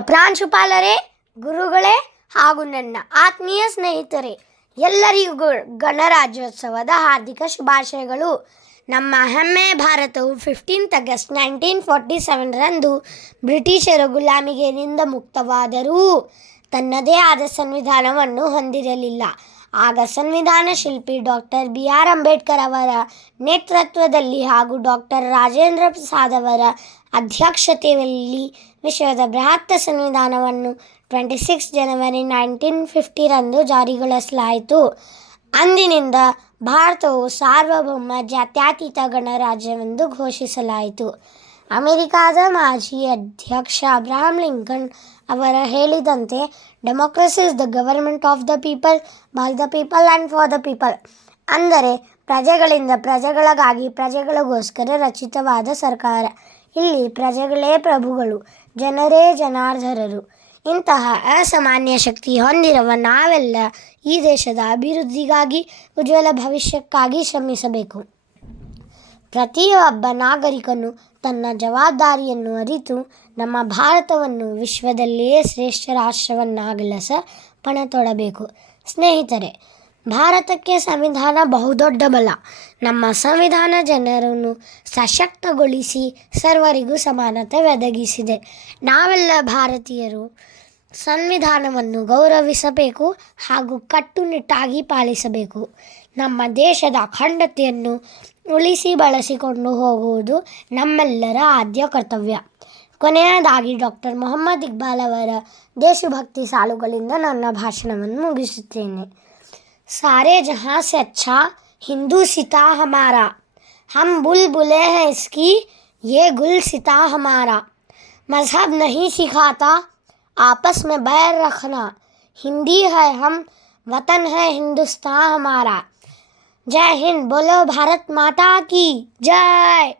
ಪ್ರಾಂಶುಪಾಲರೇ, ಗುರುಗಳೇ ಹಾಗೂ ನನ್ನ ಆತ್ಮೀಯ ಸ್ನೇಹಿತರೆ, ಎಲ್ಲರಿಗೂ ಗಣರಾಜ್ಯೋತ್ಸವದ ಹಾರ್ದಿಕ ಶುಭಾಶಯಗಳು. ನಮ್ಮ ಹೆಮ್ಮೆಯ ಭಾರತವು 15 ಆಗಸ್ಟ್ 1947ರಂದು ಬ್ರಿಟಿಷರ ಗುಲಾಮಿಗೆಯಿಂದ ಮುಕ್ತವಾದರೂ ತನ್ನದೇ ಆದ ಸಂವಿಧಾನವನ್ನು ಹೊಂದಿರಲಿಲ್ಲ. ಆಗ ಸಂವಿಧಾನ ಶಿಲ್ಪಿ ಡಾಕ್ಟರ್ BR ಅಂಬೇಡ್ಕರ್ ಅವರ ನೇತೃತ್ವದಲ್ಲಿ ಹಾಗೂ ಡಾಕ್ಟರ್ ರಾಜೇಂದ್ರ ಪ್ರಸಾದ್ ಅವರ ಅಧ್ಯಕ್ಷತೆಯಲ್ಲಿ ವಿಶ್ವದ ಬೃಹತ್ ಸಂವಿಧಾನವನ್ನು 26 ಜನವರಿ 1950ರಂದು ಜಾರಿಗೊಳಿಸಲಾಯಿತು. ಅಂದಿನಿಂದ ಭಾರತವು ಸಾರ್ವಭೌಮ ಜಾತ್ಯತೀತ ಗಣರಾಜ್ಯವೆಂದು ಘೋಷಿಸಲಾಯಿತು. ಅಮೆರಿಕಾದ ಮಾಜಿ ಅಧ್ಯಕ್ಷ ಅಬ್ರಹಾಂ ಲಿಂಕನ್ ಅವರ ಹೇಳಿದಂತೆ, democracy is the government of the people, by the people and for the people. ಅಂದರೆ ಪ್ರಜೆಗಳಿಂದ ಪ್ರಜೆಗಳಿಗಾಗಿ ಪ್ರಜೆಗಳಿಗೋಸ್ಕರ ರಚಿತವಾದ ಸರ್ಕಾರ. ಇಲ್ಲಿ ಪ್ರಜೆಗಳೇ ಪ್ರಭುಗಳು, ಜನರೇ ಜನಾರ್ದನರು. ಇಂತಹ ಅಸಾಮಾನ್ಯ ಶಕ್ತಿ ಹೊಂದಿರುವ ನಾವೆಲ್ಲ ಈ ದೇಶದ ಅಭಿವೃದ್ಧಿಗಾಗಿ, ಉಜ್ವಲ ಭವಿಷ್ಯಕ್ಕಾಗಿ ಶ್ರಮಿಸಬೇಕು. ಪ್ರತಿಯೊಬ್ಬ ನಾಗರಿಕನು ತನ್ನ ಜವಾಬ್ದಾರಿಯನ್ನು ಅರಿತು ನಮ್ಮ ಭಾರತವನ್ನು ವಿಶ್ವದಲ್ಲಿಯೇ ಶ್ರೇಷ್ಠ ರಾಷ್ಟ್ರವನ್ನಾಗಲಿಸ ಪಣ ತೊಡಬೇಕು. ಸ್ನೇಹಿತರೆ, ಭಾರತಕ್ಕೆ ಸಂವಿಧಾನ ಬಹುದೊಡ್ಡ ಬಲ. ನಮ್ಮ ಸಂವಿಧಾನ ಜನರನ್ನು ಸಶಕ್ತಗೊಳಿಸಿ ಸರ್ವರಿಗೂ ಸಮಾನತೆ ಒದಗಿಸಿದೆ. ನಾವೆಲ್ಲ ಭಾರತೀಯರು ಸಂವಿಧಾನವನ್ನು ಗೌರವಿಸಬೇಕು ಹಾಗೂ ಕಟ್ಟುನಿಟ್ಟಾಗಿ ಪಾಲಿಸಬೇಕು. ನಮ್ಮ ದೇಶದ ಅಖಂಡತೆಯನ್ನು ಉಳಿಸಿ ಬಳಸಿಕೊಂಡು ಹೋಗುವುದು ನಮ್ಮೆಲ್ಲರ ಆದ್ಯ ಕರ್ತವ್ಯ. ಕೊನೆಯದಾಗಿ ಡಾಕ್ಟರ್ ಮೊಹಮ್ಮದ್ ಇಕ್ಬಾಲ್ ಅವರ ದೇಶಭಕ್ತಿ ಸಾಲುಗಳಿಂದ ನನ್ನ ಭಾಷಣವನ್ನು ಮುಗಿಸುತ್ತೇನೆ. ಸಾರೆ ಜಹಾं से अच्छा हिंदुस्तां हमारा, हम बुलबुलें हैं इसकी, ये गुलसितां हमारा. मजहब नहीं सिखाता आपस में बैर रखना, हिंदी है हम, वतन है हिंदुस्तां हमारा. जय हिंद, बोलो भारत माता की जय.